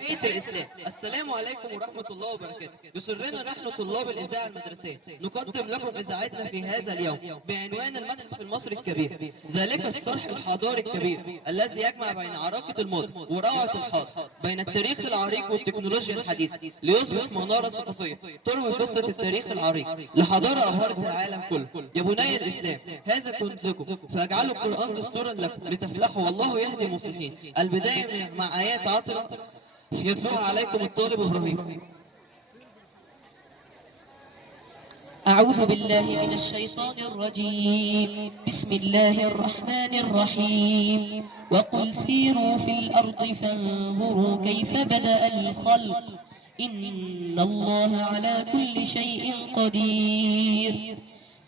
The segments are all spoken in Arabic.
تحية الإسلام. السلام عليكم ورحمة الله وبركاته. يسرنا نحن طلاب الإذاعة المدرسية نقدم لكم إذاعتنا في هذا اليوم بعنوان المتحف المصري الكبير، ذلك الصرح الحضاري الكبير الذي يجمع بين عراقة الماضي وروعة الحاضر، بين التاريخ العريق والتكنولوجيا الحديثة، ليصبح منارة ثقافية تروي قصة التاريخ العريق لحضارة أبهرت العالم كله. يا بني الإسلام، هذا كنزكم، فاجعلوا القرآن دستورا لكم لتفلحوا، والله يهدي المفلحين. البداية مع آيات عطرة يتلوها عليكم الطالب إبراهيم. أعوذ بالله من الشيطان الرجيم. بسم الله الرحمن الرحيم. وقل سيروا في الأرض فانظروا كيف بدأ الخلق إن الله على كل شيء قدير.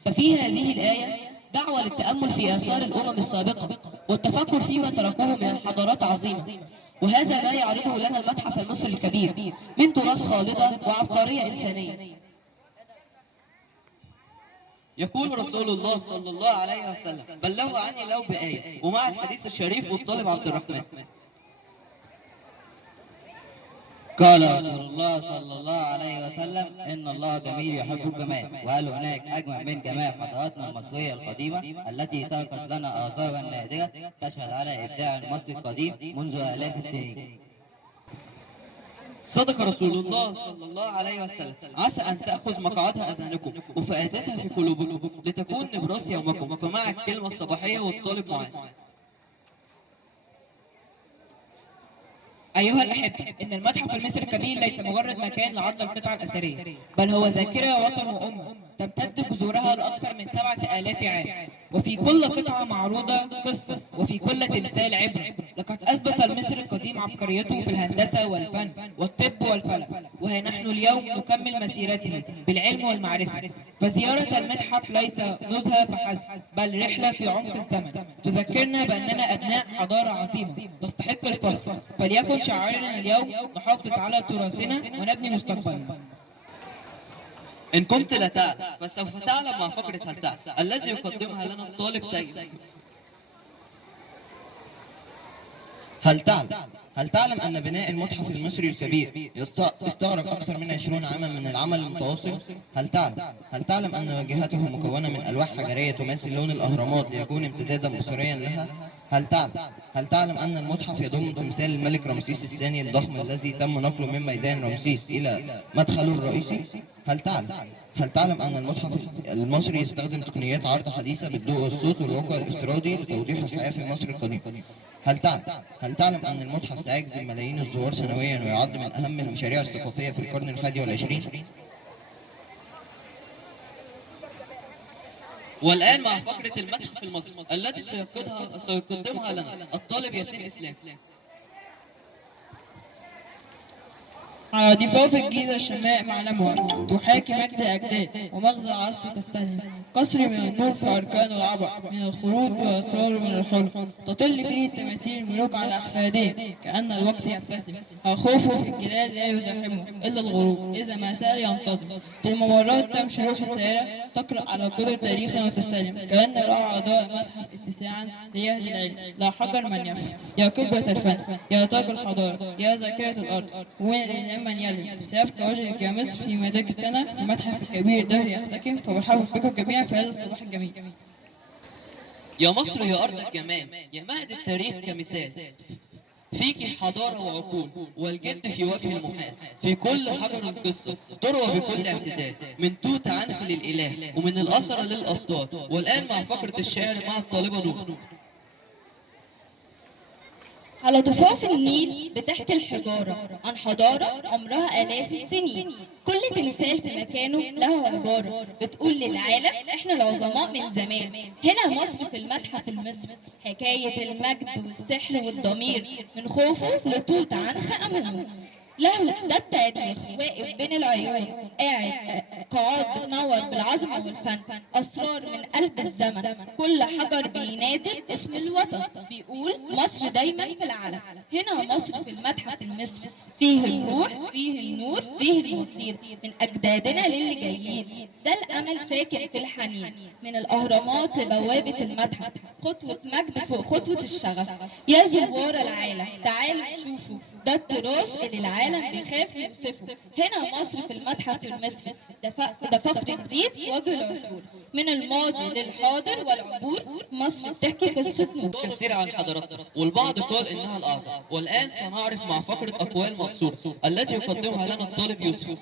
ففي هذه الآية دعوة للتأمل في آثار الأمم السابقة والتفكر فيما تركوه من الحضارات عظيمة، وهذا ما يعرضه لنا المتحف المصري الكبير من تراث خالدة وعبقرية إنسانية. يقول رسول الله صلى الله عليه وسلم: بلغوا عني لو بآية، ومع الحديث الشريف والطالب عبد الرحمن. قال رسول الله صلى الله عليه وسلم: إن الله جميل يحب الجمال، وهل هناك أجمل من جمال حضاراتنا المصرية القديمة التي تركت لنا آثارا نادرة تشهد على إبداع المصري القديم منذ آلاف السنين. صدق رسول الله صلى الله عليه وسلم: عسى أن تأخذ مقعدها أذانكم وفائدتها في قلوبكم لتكون نبراس يومكم. فمع الكلمة الصباحية والطالب معاذ. أيها الأحبة، إن المتحف المصري الكبير ليس مجرد مكان لعرض القطع الأثرية، بل هو ذاكرة وطن وأمة تمتد جذورها لأكثر من 7000 عام، وفي كل قطعة معروضة قصة، وفي كل تمثال عبرة. لقد أثبت المصري القديم عبقريته في الهندسة والفن والطب والفلك، وها نحن اليوم نكمل مسيرته بالعلم والمعرفة. فزيارة المتحف ليس نزهة فحسب، بل رحلة في عمق الزمن تذكرنا بأننا أبناء حضارة عظيمة تستحق الفخر. فليكن شعارنا اليوم: نحافظ على تراثنا ونبني مستقبلنا. إن كنت لا تعلم فسوف تعلم مع فقرة هل تعلم الذي يقدمها لنا الطالب تايب. هل تعلم أن بناء المتحف المصري الكبير يستغرق أكثر من 20 عاما من العمل المتواصل؟ هل تعلم أن واجهته مكونة من ألواح حجرية تماثل لون الأهرامات ليكون امتدادا بصريا لها؟ هل تعلم أن المتحف يضم تمثال الملك رمسيس الثاني الضخم الذي تم نقله من ميدان رمسيس إلى مدخله الرئيسي؟ هل تعلم أن المتحف المصري يستخدم تقنيات عرض حديثة بالضوء والصوت والواقع الافتراضي لتوضيح الحياة في مصر القديمة؟ هل تعلم أن المتحف سيجذب ملايين الزوار سنويا ويعد من أهم المشاريع الثقافية في القرن الحادي والعشرين؟ والآن مع فقرة المتحف المصري التي سيقدمها لنا الطالب ياسين إسلام. على ضفاف الجيزة الشماء معلمها تحاكي مجد أجداد ومغزى عصر تستهل، قصر من النور في أركان العبر، من الخروج وأسرار من الحلم، تطل فيه تماثيل الملوك على أحفادهم كأن الوقت يبتسم. خوفه في الجلال لا يزاحمه إلا الغروب إذا ما سار ينتظم. في الممرات تمشي روح السائرة تقرأ على جدر تاريخها وتستلم، كأن رأى أعضاء متحف اتساعا ليهدي العلم. لا حجر من يفهم، يا قبة الفن، يا تاج الحضارة، يا ذاكرة الأرض، من يلي سيبقى وجهك يا مصر في مداك السنة. المتحف الكبير ده يحتكم. فمرحبا بكم جميعا في هذا الصباح الجميل. يا مصر يا أرض الجمال، يا مهد التاريخ كمثال، فيك حضارة وعقول والجد في وجه المحال. في كل حجر قصة تروى بكل اعتداد، من توت عنخ للإله ومن الأسرة للأبطال. والآن مع فقرة الشعر مع الطالبة نور. على ضفاف النيل بتحكي الحجارة عن حضارة عمرها آلاف السنين. كل تمثال في مكانه له عبارة بتقول للعالم إحنا العظماء من زمان. هنا مصر في المتحف المصري حكاية المجد والسحر والضمير، من خوفه لتوت عنخ آمنه. له ده التاريخ واقف بين العيون، قاعات بتنور بالعظمة والفن، أسرار من قلب الزمن. كل حجر بينادي اسم الوطن، بيقول مصر دايما في العالم. هنا مصر في المتحف المصري، فيه الروح، فيه النور، فيه المثير، من أجدادنا للي جايين. ده الأمل ساكن في الحنين، من الأهرامات لبوابة المتحف، خطوة مجد فوق خطوة الشغف. يا زوار العالم تعالوا شوفوا ده التراث اللي العالم بيخاف يوصفه. هنا مصر في المتحف المصري، ده فخر جديد وجه العصور، من الماضي للحاضر والعبور. مصر بتحكي قصة نور. كثير عن حضارتنا، والبعض قال إنها الأعظم. والآن سنعرف مع فقرة أقوال منصور التي يقدمها لنا الطالب يوسف.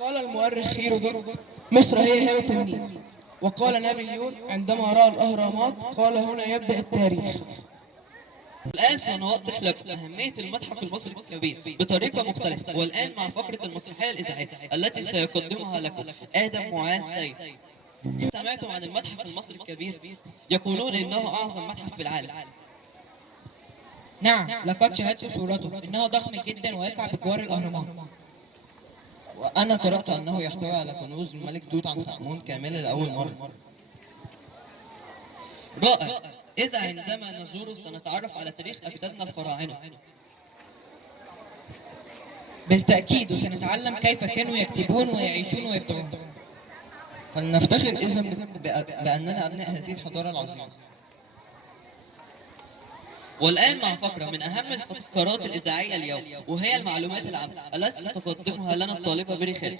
قال المؤرخ هيرودوت: مصر هي هبة النيل. وقال نابليون عندما رأى الأهرامات قال: هنا يبدأ التاريخ. الآن سنوضح لكم أهمية المتحف المصري الكبير بطريقة مختلفة. والآن مع فقرة المسرحية الإذاعية التي سيقدمها لكم آدم معاذ سيد. سمعتم عن المتحف المصري الكبير؟ يقولون إنه أعظم متحف في العالم. نعم، لقد شاهدت صورته، إنه ضخم جدا ويقع بجوار الأهرامات. وأنا قرأت أنه يحتوي على كنوز الملك توت عنخ آمون كاملة لأول مرة. رائع. إذا عندما نزوره سنتعرف على تاريخ أجدادنا الفراعنة. بالتأكيد، وسنتعلم كيف كانوا يكتبون ويعيشون ويبدعون. فلنفتخر إذن بأننا أبناء هذه الحضارة العظيمة. والآن مع فقرة من أهم الفقرات الإذاعية اليوم، وهي المعلومات العامة التي ستقدمها لنا الطالبة بريخان.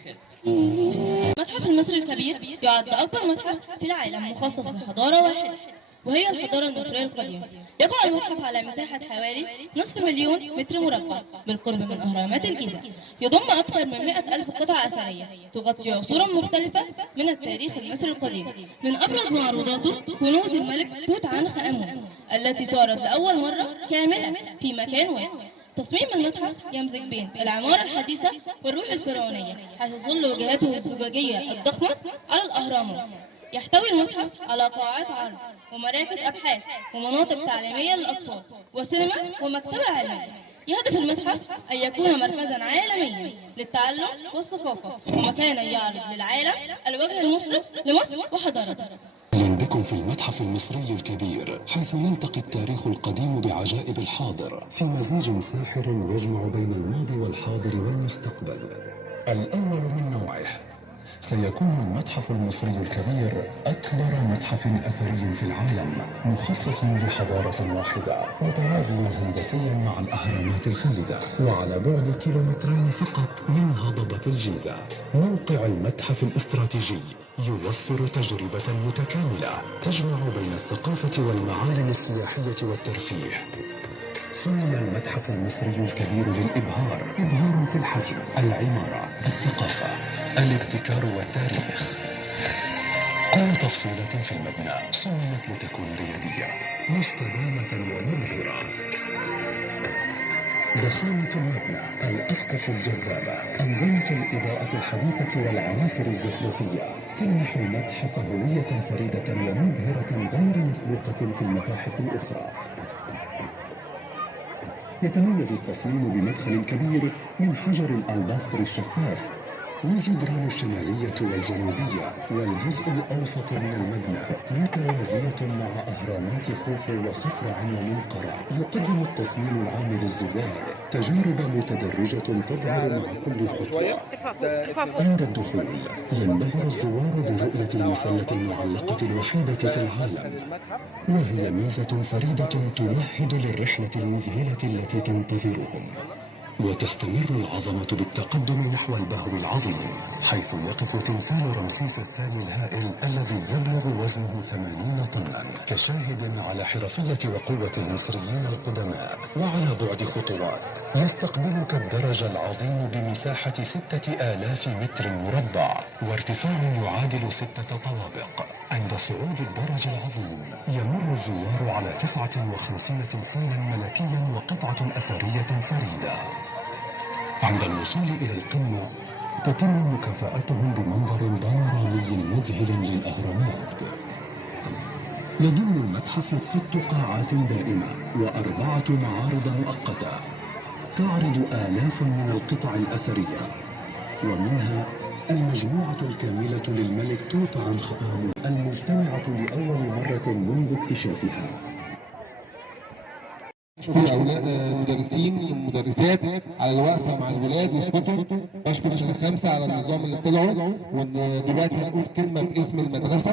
المتحف المصري الكبير يعد أكبر متحف في العالم مخصص لحضارة واحدة، وهي الحضارة المصرية القديمة. يقع المتحف على مساحة حوالي نصف مليون متر مربع بالقرب من أهرامات الجيزة. يضم أكثر من 100,000 قطعة أثرية تغطي عصورا مختلفة من التاريخ المصري القديم. من أبرز معروضاته كنوز الملك توت عنخ آمون التي تعرض لأول مرة كاملة في مكان واحد. تصميم المتحف يمزج بين العمارة الحديثة والروح الفرعونية، حيث تظل واجهاته الزجاجية الضخمة على الأهرامات. يحتوي المتحف على قاعات عرض ومراكز أبحاث ومناطق تعليمية للأطفال وسينما ومكتبة علمية. يهدف المتحف أن يكون مركزا عالميا للتعلم والثقافة، ومكانا يعرض للعالم الوجه المشرق لمصر وحضارتها. أهلا بكم في المتحف المصري الكبير، حيث يلتقي التاريخ القديم بعجائب الحاضر في مزيج ساحر يجمع بين الماضي والحاضر والمستقبل. الأول من نوعه، سيكون المتحف المصري الكبير أكبر متحف أثري في العالم، مخصص لحضارة واحدة، متوازيا هندسيا مع الأهرامات الخالدة، وعلى بعد كيلومترين فقط من هضبة الجيزة. موقع المتحف الاستراتيجي يوفر تجربة متكاملة تجمع بين الثقافة والمعالم السياحية والترفيه. صمم المتحف المصري الكبير للإبهار، إبهار في الحجم، العمارة، الثقافة، الابتكار والتاريخ. كل تفصيلة في المبنى صممت لتكون ريادية، مستدامة ومبهرة. ضخامة المبنى، الأسقف الجذابة، أنظمة الإضاءة الحديثة والعناصر الزخرفية تمنح المتحف هوية فريدة ومبهرة غير مسبوقة في المتاحف الأخرى. يتميز التصميم بمدخل كبير من حجر الألباستر الشفاف، والجدران الشمالية والجنوبية والجزء الأوسط من المبنى متوازية مع أهرامات خوفو وخفرع ومنقرع. يقدم التصميم العام للزوار تجارب متدرجة تظهر مع كل خطوة. عند الدخول ينبهر الزوار برؤية المسلة المعلقة الوحيدة في العالم، وهي ميزة فريدة تمهد للرحلة المذهلة التي تنتظرهم. وتستمر العظمة بالتقدم نحو البهو العظيم، حيث يقف تمثال رمسيس الثاني الهائل الذي يبلغ وزنه 80 طنا، كشاهد على حرفية وقوة المصريين القدماء. وعلى بعد خطوات يستقبلك الدرج العظيم بمساحة 6000 متر مربع وارتفاع يعادل 6 طوابق. عند صعود الدرج العظيم يمر الزوار على 59 تمثالا ملكيا وقطعة أثرية فريدة. عند الوصول إلى القمة تتم مكافأتهم بمنظر بانورامي مذهل للأهرامات. يضم المتحف 6 قاعات دائمة و4 معارض مؤقتة تعرض آلاف من القطع الأثرية، ومنها المجموعة الكاملة للملك توت عنخ آمون المجتمعة لأول مرة منذ اكتشافها. بشكر المدرسين والمدرسات على الوقفه مع الولاد واسكتوا. بشكر سنه 5 على النظام اللي طلعوا. ودلوقتي هنقول كلمه باسم المدرسه.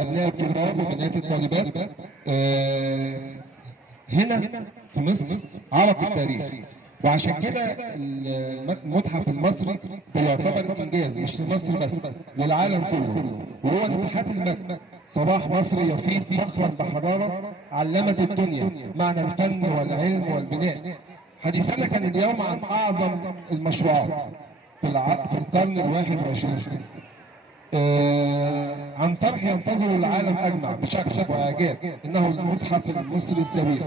ابناء الطلاب وبنات الطالبات، هنا في مصر عرف التاريخ. وعشان كده المتحف المصري ده يعتبر انجاز مش لمصر بس، للعالم كله، وهو نفحات المجد. صباح مصر يفيض فخرا بحضاره علمت الدنيا معنى الفن والعلم والبناء. حديثنا كان اليوم عن اعظم المشروعات في القرن ال21، عن صرح ينتظر العالم اجمع بشغف واعجاب، انه المتحف المصري الكبير.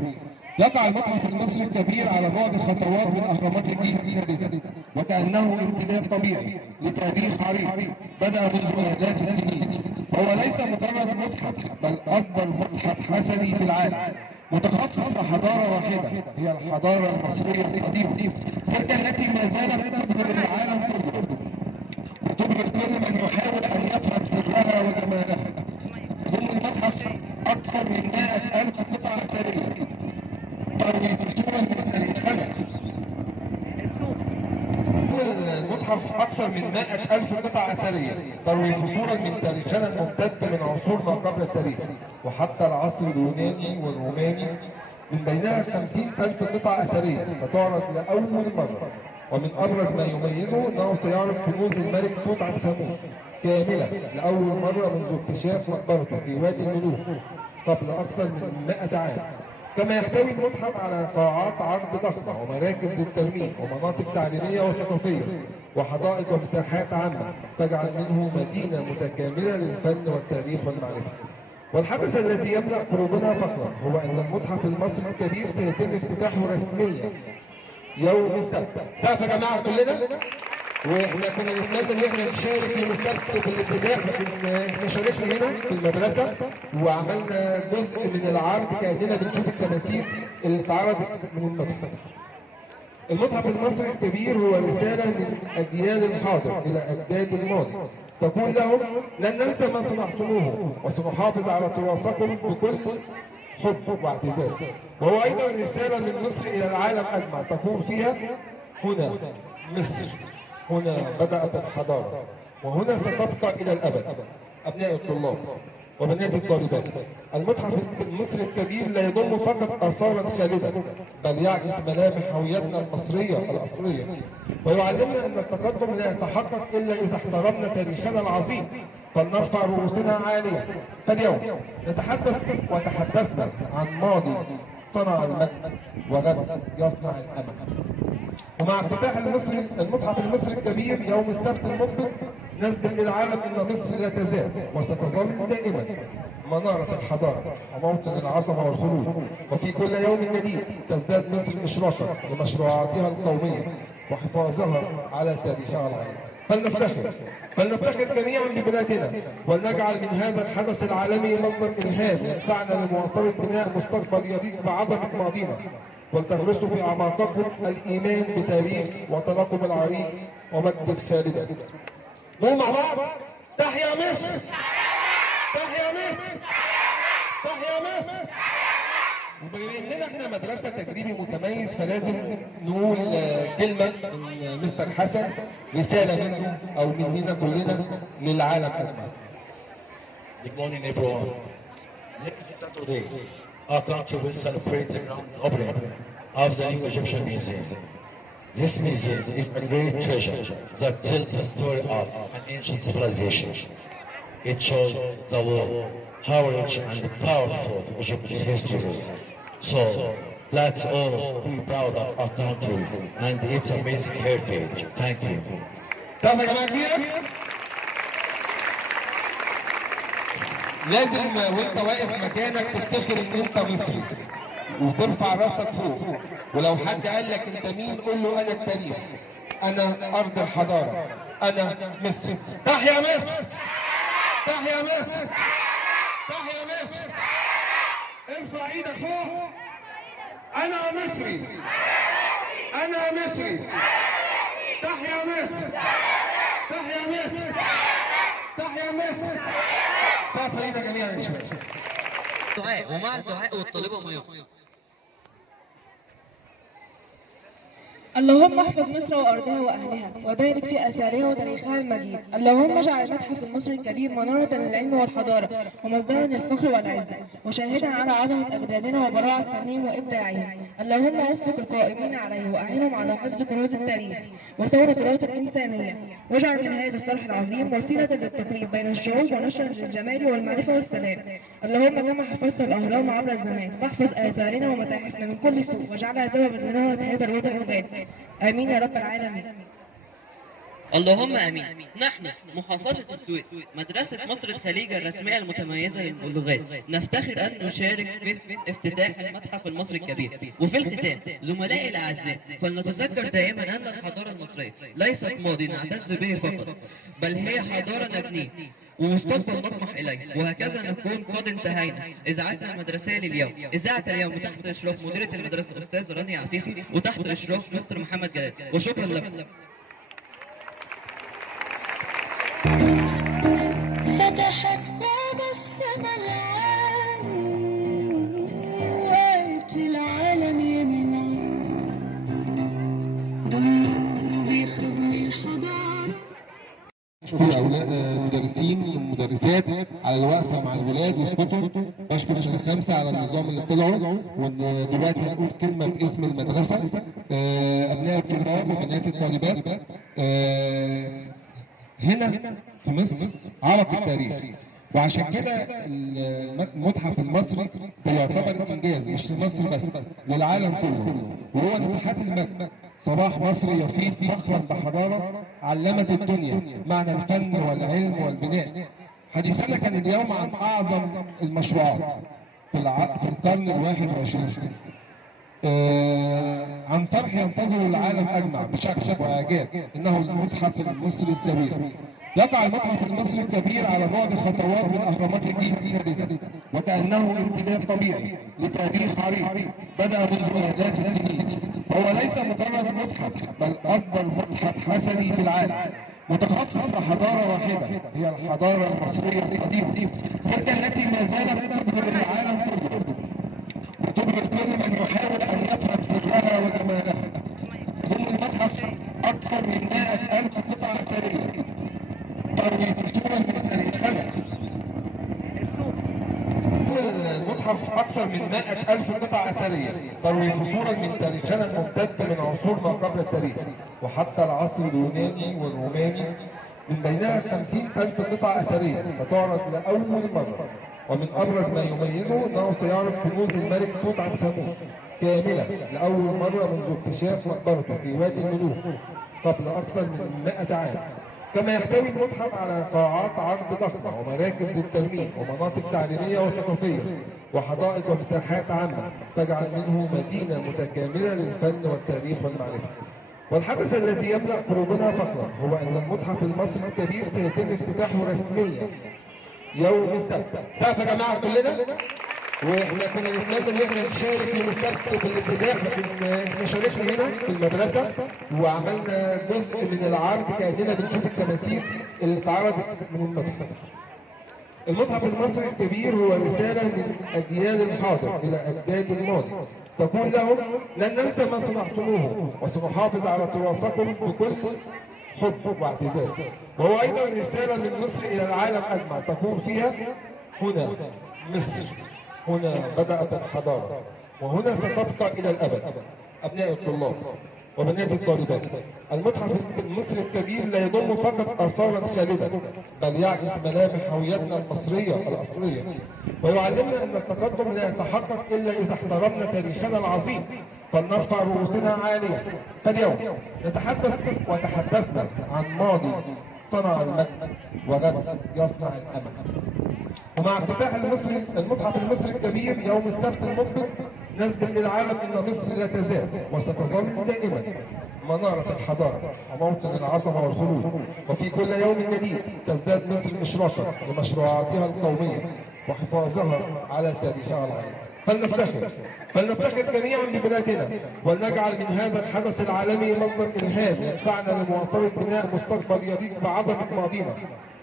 يقع المتحف المصري الكبير على بعد خطوات من اهرامات الجيزه الثالثه، وكانه امتداد طبيعي لتاريخ عريق بدا منذ الاف السنين. هو ليس مجرد متحف، بل اكبر متحف حسني في العالم، متخصص في حضاره واحده هي الحضاره المصريه القديمه، تلك التي ما زالت تبهر العالم كله وتبهر كل من يحاول ان يفهم سرها وجمالها. يضم المتحف اكثر من 100,000 قطعه اثريه تروي فصولا من تاريخها. المتحف أكثر من 100,000 قطعة أثرية تروي فصولا من تاريخنا الممتد من عصور ما قبل التاريخ وحتى العصر اليوناني والروماني، من بينها 50,000 قطعة أثرية ستعرض لأول مرة. ومن أبرز ما يميزه أنه سيعرض كنوز الملك توت عنخ آمون كاملة لأول مرة منذ اكتشاف مقبرته في وادي الملوك قبل أكثر من 100 عام. كما يحتوي المتحف على قاعات عرض ضخمة ومراكز للترميم ومناطق تعليمية وثقافية وحدائق ومساحات عامة تجعل منه مدينة متكاملة للفن والتاريخ والمعرفة. والحدث الذي يملأ قلوبنا فخرا هو أن المتحف المصري الكبير سيتم افتتاحه رسميا يوم السبت. سقف يا جماعة كلنا، واحنا كنا نتمنى ان احنا نشارك يوم السبت في الافتتاح، لكن احنا شاركنا هنا في المدرسه وعملنا جزء من العرض كاننا بنشوف التماثيل اللي اتعرضت من المتحف. المتحف المصري الكبير هو رساله من اجيال الحاضر الى اجداد الماضي، تقول لهم لن ننسى ما صنعتموه وسنحافظ على تراثكم بكل حب واعتزاز. وهو ايضا رساله من مصر الى العالم اجمع، تقول فيها هنا مصر، هنا بدأت الحضارة وهنا ستبقى إلى الأبد. أبناء الطلاب وبنات الطالبات، المتحف المصري الكبير لا يضم فقط آثارا خالدة، بل يعكس ملامح هويتنا المصرية الأصلية، ويعلمنا أن التقدم لا يتحقق إلا إذا احترمنا تاريخنا العظيم، فلنرفع رؤوسنا عالية. فاليوم نتحدث وتحدثنا عن ماضي صنع المجد وغد يصنع الأمل. ومع افتتاح المتحف المصري الكبير يوم السبت المقبل نثبت للعالم ان مصر لا تزال وستظل دائما منارة الحضارة وموطن العظمة والخلود. وفي كل يوم جديد تزداد مصر إشراقا لمشروعاتها القومية وحفاظها على تاريخها العريق. فلنفتخر جميعا ببلادنا، ولنجعل من هذا الحدث العالمي مصدر إلهام يدفعنا لمواصلة بناء مستقبل يليق بعظمة ماضينا، ولتغرسوا في أعماقكم الإيمان بتاريخ وطنكم العريق ومجد الخالدة. نقول مع بعض: تحيا مصر! تحيا مصر! تحيا مصر! وبما اننا احنا مدرسه تجريبي متميز فلازم نقول كلمه من مستر حسن، رساله منه او مننا كلنا للعالم اجمع. Good morning everyone. Next Saturday, our country will celebrate the grand opening of the new Egyptian Museum. This museum is a great treasure that tells the story of an ancient civilization. It shows the world how rich and powerful Egypt's history is. So, let's all be proud of our country and its amazing heritage. Thank you. لازم وانت واقف مكانك تفتخر ان انت مصري وترفع راسك فوق، ولو حد قال لك انت مين قول له انا التاريخ، انا ارض الحضاره، انا مصر. تحيا مصر! تحيا مصر! تحيا مصر! ارفع ايدك فوق. انا مصري، انا مصري. تحيا مصر! تحيا مصر! تحيا مصر! سقف ايدك جميعا ان شاء الله. دعاء، ومع الدعاء والطالبة ما يقول. اللهم احفظ مصر وأرضها وأهلها وبارك في آثارها وتاريخها المجيد. اللهم اجعل المتحف المصري الكبير منارة للعلم والحضارة ومصدرا للفخر والعزة وشاهدا على عظمة أجدادنا وبراعة فنهم وإبداعهم. اللهم وفق القائمين عليه وأعينهم على حفظ كنوز التاريخ وثورة التراث الإنسانية، واجعل من هذا الصلح العظيم وسيلة للتقريب بين الشعوب ونشرا للجمال والمعرفة والسلام. اللهم كما حفظت الأهرام عبر الزمان فاحفظ آثارنا ومتاحفنا من كل سوء واجعلها سببا لنهضة هذا الوطن الغالي. آمين يا رب العالمين. اللهم امين. نحن محافظة السويس مدرسة مصر الخليج الرسمية المتميزة للغات نفتخر ان نشارك في افتتاح المتحف المصري الكبير. وفي الختام زملائي الاعزاء، فلنتذكر دائما ان الحضارة المصرية ليست ماضي نعتز به فقط، بل هي حضارة نبنيه ومستقبل نطمح اليه، وهكذا نكون قد انتهينا اذاعتنا المدرسيه لليوم. اذاعه اليوم تحت اشراف مديره المدرسه الاستاذ رانيا عفيفي وتحت اشراف مستر محمد جلال، وشكرا لكم. فتحت باب السما العالي وقعت للعالم يمين، دول بيخرج من الحضارة. شكر المدرسين والمدرسات على الوقفه مع الولاد وسكوتهم. بشكر سنه 5 على النظام اللي طلعوا. ودلوقتي هنقول كلمه باسم المدرسه. ابناء الطلاب وبنات الطالبات، هنا في مصر عرق التاريخ، وعشان كده المتحف المصري بيعتبر انجاز مش لمصر بس، للعالم كله. وهو نفحات المجد، صباح مصر يفيض فخرا بحضاره علمت الدنيا معنى الفن والعلم والبناء. حديثنا كان اليوم عن اعظم المشروعات في القرن ال21، عن صرح ينتظر العالم اجمع بشغف واعجاب، انه المتحف المصري الكبير. يقع المتحف المصري الكبير على بعد خطوات من اهرامات الجيزه الجديده، وكانه امتداد طبيعي لتاريخ عريق بدا منذ الاف السنين. هو ليس مجرد متحف، بل اكبر متحف اثري في العالم، متخصص في حضاره واحده هي الحضاره المصريه القديمه، تلك التي ما زالت تبهر العالم كله وتبهر كل من يحاول ان يفهم سرها وجمالها. ضمن المتحف اكثر من 100,000 قطعه اثريه تروي صورا من تاريخنا. المتحف أكثر من 100,000 قطعة أثرية تروي فصولا من تاريخنا الممتد من عصور ما قبل التاريخ وحتى العصر اليوناني والروماني، من بينها 50,000 قطعة أثرية ستعرض لأول مرة. ومن أبرز ما يميزه أنه سيعرض كنوز الملك توت عنخ آمون كاملة لأول مرة منذ اكتشاف مقبرته في وادي الملوك قبل أكثر من 100 عام. كما يحتوي المتحف على قاعات عرض ضخمة ومراكز للترميم ومناطق تعليمية وثقافية وحدائق ومساحات عامة، تجعل منه مدينة متكاملة للفن والتاريخ والمعرفة. والحدث الذي يملأ قلوبنا فخرا هو أن المتحف المصري الكبير سيتم افتتاحه رسميا يوم السبت. سقف يا جماعة كلنا. واحنا كنا نتمنى ان احنا نشارك يوم السبت في الافتتاح، لكن احنا شاركنا هنا في المدرسه وعملنا جزء من العرض كاننا بنشوف التماثيل اللي اتعرضت من المتحف. المتحف المصري الكبير هو رساله من اجيال الحاضر الى اجداد الماضي، تقول لهم لن ننسى ما صنعتموه وسنحافظ على تراثكم بكل حب واعتزاز. وهو ايضا رساله من مصر الى العالم اجمع، تقول فيها هنا مصر، هنا بدأت الحضارة وهنا ستبقى إلى الأبد. أبناء الطلاب وبنات الطالبات، المتحف المصري الكبير لا يضم فقط آثارا خالدة، بل يعكس ملامح هويتنا المصرية الأصلية، ويعلمنا أن التقدم لا يتحقق إلا إذا احترمنا تاريخنا العظيم، فلنرفع رؤوسنا عالية. فاليوم نتحدث وتحدثنا عن ماضي صنع المجد وغد يصنع الأمل. ومع افتتاح المتحف المصري الكبير يوم السبت المقبل نثبت للعالم ان مصر لا تزال وستظل دائما منارة الحضارة وموطن العظمة والخلود. وفي كل يوم جديد تزداد مصر إشراقا لمشروعاتها القومية وحفاظها على تاريخها العريق. فلنفتخر جميعا ببلادنا، ولنجعل من هذا الحدث العالمي مصدر إلهام يدفعنا لمواصلة بناء مستقبل يليق بعظمة ماضينا،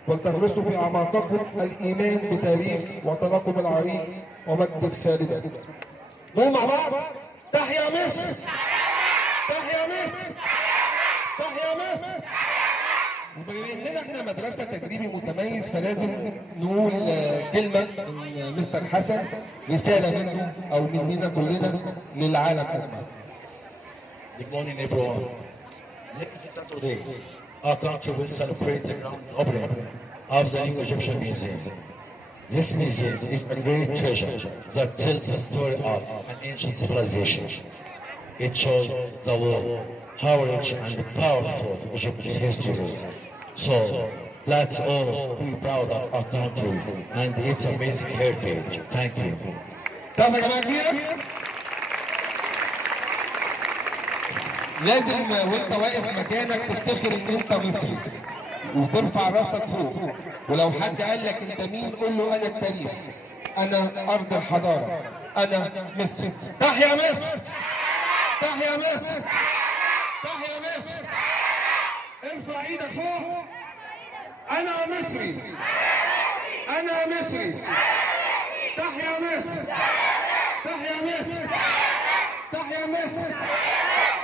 ولتغرسوا في أعماقكم الإيمان بتاريخ وطنكم العريق ومجد الخالدة. نقول مع بعض: تحيا مصر! تحيا مصر! مدرسة تدريبي متميز، فلازم نقول كلمة من مستر حسن، رسالة منه أو مننا كلنا للعالم أجمع. Good morning, everyone. Next Saturday, our country will celebrate the grand opening of the new Egyptian Museum. This museum is a great treasure that tells the story of an ancient civilization. It shows the world how rich and powerful Egypt's history is. So, let's all be proud of our country and its amazing heritage. Thank you. لازم وانت واقف مكانك تفتخر ان انت مصري وترفع راسك فوق، ولو حد قال لك انت مين قول له انا التاريخ، انا ارض الحضاره، انا مصر. تحيا مصر، تحيا مصر، تحيا مصر. ارفع ايدك فوق، انا مصري، انا مصري. تحيا مصر، تحيا مصر، تحيا مصر.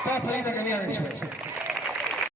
سقف ايدك جميعا يا شباب.